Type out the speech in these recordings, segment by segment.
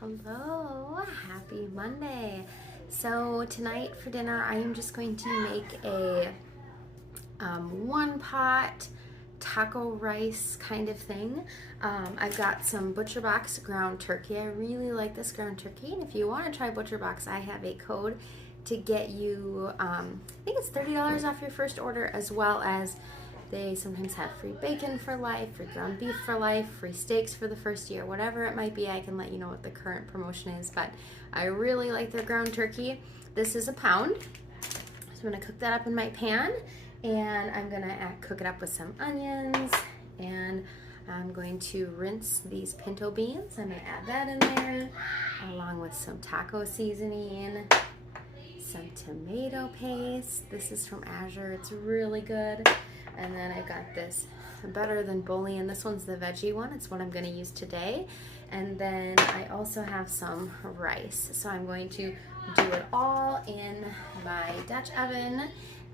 Hello, happy Monday. So tonight for dinner, I am just going to make a one pot taco rice kind of thing. I've got some ButcherBox ground turkey. I really like this ground turkey, and if you want to try ButcherBox, I have a code to get you, I think it's $30 off your first order, as well as they sometimes have free bacon for life, free ground beef for life, free steaks for the first year, whatever it might be. I can let you know what the current promotion is, but I really like their ground turkey. This is a pound, so I'm gonna cook that up in my pan, and I'm gonna cook it up with some onions, and I'm going to rinse these pinto beans. I'm gonna add that in there, along with some taco seasoning, some tomato paste. This is from Azure, it's really good. And then I got this Better Than Bouillon. This one's the veggie one. It's what I'm going to use today. And then I also have some rice. So I'm going to do it all in my Dutch oven.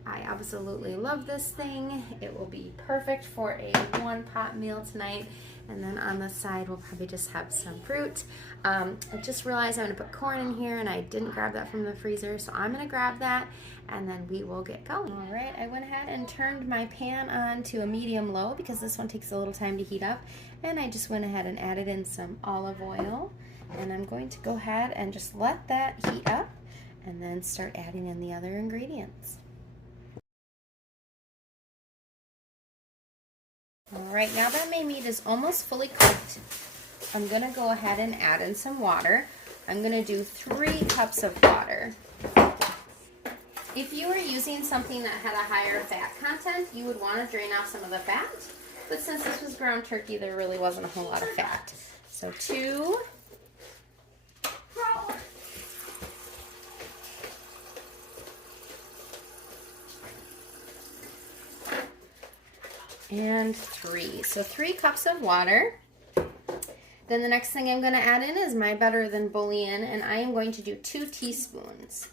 I absolutely love this thing. It will be perfect for a one pot meal tonight. And then on the side, we'll probably just have some fruit. I just realized I'm gonna put corn in here, and I didn't grab that from the freezer, so I'm gonna grab that, and then we will get going. All right, I went ahead and turned my pan on to a medium low because this one takes a little time to heat up, and I just went ahead and added in some olive oil, and I'm going to go ahead and just let that heat up, and then start adding in the other ingredients. All right, now that my meat is almost fully cooked, I'm gonna go ahead and add in some water. I'm gonna do 3 cups of water. If you were using something that had a higher fat content, you would want to drain off some of the fat. But since this was ground turkey, there really wasn't a whole lot of fat. So 2. And 3. So 3 cups of water. Then the next thing I'm going to add in is my Better Than Bouillon, and I am going to do 2 teaspoons.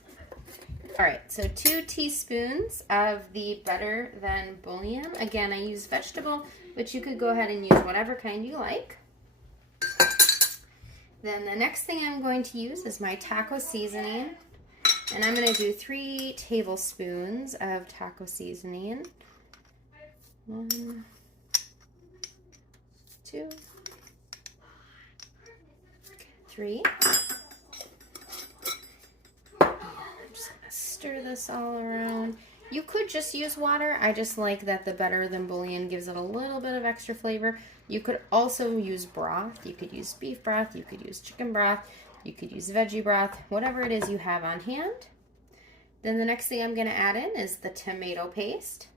All right, so 2 teaspoons of the Better Than Bouillon. Again, I use vegetable, but you could go ahead and use whatever kind you like. Then the next thing I'm going to use is my taco seasoning, and I'm going to do 3 tablespoons of taco seasoning. 1, 2, 3. I'm just gonna stir this all around. You could just use water. I just like that the Better Than Bouillon gives it a little bit of extra flavor. You could also use broth. You could use beef broth. You could use chicken broth. You could use veggie broth. Whatever it is you have on hand. Then the next thing I'm gonna add in is the tomato paste.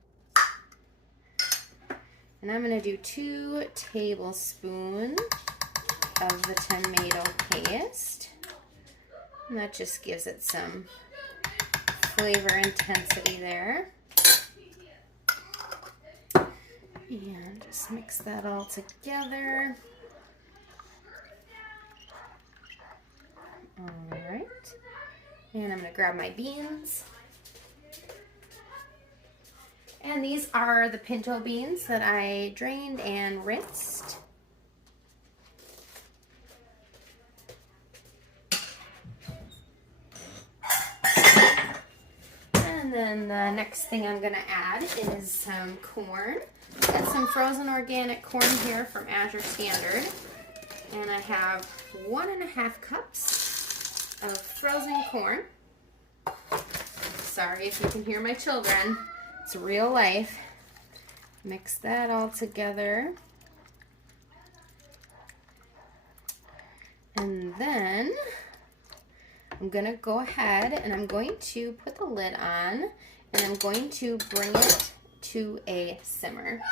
And I'm going to do 2 tablespoons of the tomato paste. And that just gives it some flavor intensity there. And just mix that all together. All right. And I'm going to grab my beans. And these are the pinto beans that I drained and rinsed. And then the next thing I'm going to add is some corn. Got some frozen organic corn here from Azure Standard. And I have 1.5 cups of frozen corn. Sorry if you can hear my children. It's real life. Mix that all together. And then I'm going to go ahead and I'm going to put the lid on, and I'm going to bring it to a simmer.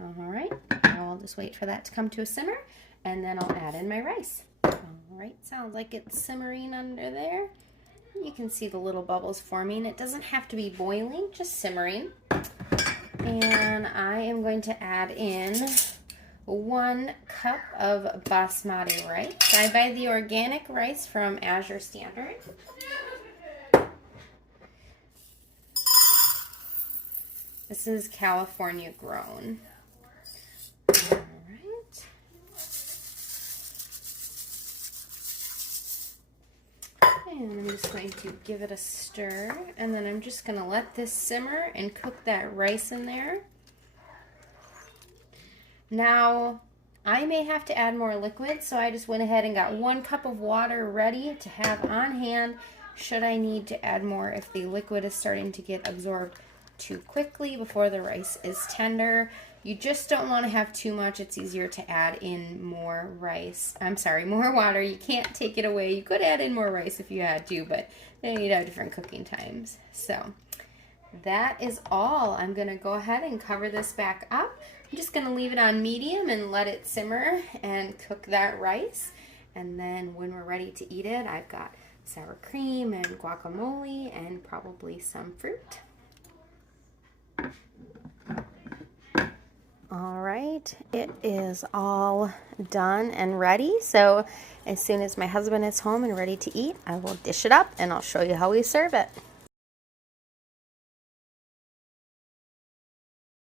All right, I'll just wait for that to come to a simmer, and then I'll add in my rice. All right, sounds like it's simmering under there. You can see the little bubbles forming. It doesn't have to be boiling, just simmering. And I am going to add in 1 cup of basmati rice. I buy the organic rice from Azure Standard. This is California grown. All right. just going to give it a stir, and then I'm just going to let this simmer and cook that rice in there. Now, I may have to add more liquid, so I just went ahead and got 1 cup of water ready to have on hand should I need to add more if the liquid is starting to get absorbed too quickly before the rice is tender. You just don't want to have too much. It's easier to add in more more water. You can't take it away. You could add in more rice if you had to, but then you'd have different cooking times. So that is all. I'm going to go ahead and cover this back up. I'm just going to leave it on medium and let it simmer and cook that rice. And then when we're ready to eat it, I've got sour cream and guacamole and probably some fruit. All right, it is all done and ready. So as soon as my husband is home and ready to eat, I will dish it up and I'll show you how we serve it.